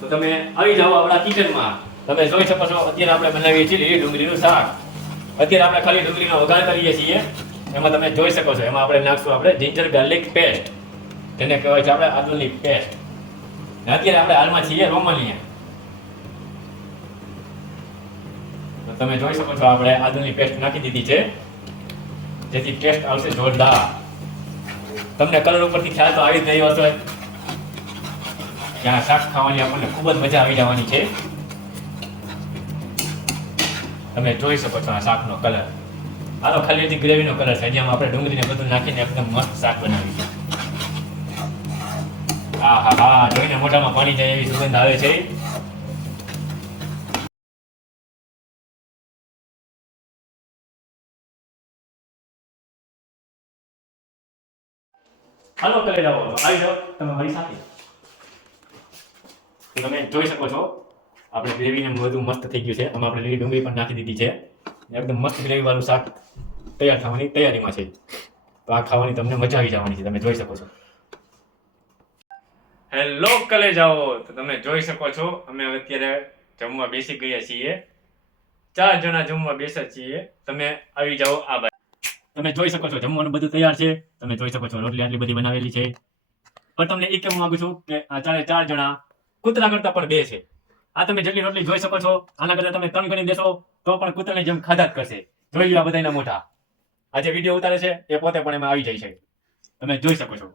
તો તમે આવી જાઓ આપણા કિચનમાં. તમે જોઈ શકો છો, અત્યારે આપણે બનાવીએ છીએ લીલી ડુંગળીનું શાક. અત્યારે આપણે ખાલી ડુંગળીનો વઘાર કરીએ છીએ. એમાં તમે જોઈ શકો છો, એમાં આપણે નાખશું આપણે જિંજર ગાર્લિક પેસ્ટ જેને કહેવાય છે આપણે આદુની પેસ્ટ અત્યારે આપણે હાલમાં છીએ રોમાનિયા. તમે જોઈ શકો છો, આપણે આદુની પેસ્ટ નાખી દીધી છે. જેથી ટેસ્ટ આવશે જોરદાર. તમને કલર ઉપરથી ખ્યાલ તો આવી જ રહ્યો હશે. ત્યાં શાક ખાવાની આપણને ખૂબ જ મજા આવી જવાની છે. તમે જોઈ શકો છો આ શાકનો કલર આનો ખાલી ગ્રેવીનો કલર છે, જેમાં આપણે ડુંગળીને બધું નાખીને એકદમ મસ્ત શાક બનાવીશું હા હા હા, જોઈને મોઢામાં પાણી જાય એવી સુગંધ આવે છે. હાલો કરી જાઓ આવી જાઓ, તમે મારી સાથે. તો તમે જોઈ શકો છો, આપણે ગ્રેવીને બધું મસ્ત થઈ ગયું છે. આમાં આપણે લીલી ડુંગળી પણ નાખી દીધી છે. એકદમ મસ્ત ગ્રેવી વાળું શાક તૈયાર થવાની તૈયારીમાં છે. તો આ ખાવાની તમને મજા આવી જવાની છે, તમે જોઈ શકો છો. હેલો કલે જાઓ તો તમે જોઈ શકો છો, અમે અત્યારે જમવા બેસી ગયા છીએ. ચાર જણા જમવા બેસ્યા છીએ. તમે આવી જાઓ, આ બાજુ. તમે જોઈ શકો છો, જમવાનું બધું તૈયાર છે. તમે જોઈ શકો છો, રોટલી આટલી બધી બનાવેલી છે. પણ તમને એ કહેવા માંગુ છું કે આ ચારે ચાર જણા કૂતરા કરતા પણ બે છે. આ તમે જેટલી રોટલી જોઈ શકો છો, આના કરતા તમે ત્રણ ગણી દેશો, તો પણ કૂતરાની જેમ ખાધા જ કરશે. જોઈ લો આ બધાના મોઢા. આ જે વીડિયો ઉતારે છે, એ પોતે પણ એમાં આવી જાય છે. તમે જોઈ શકો છો.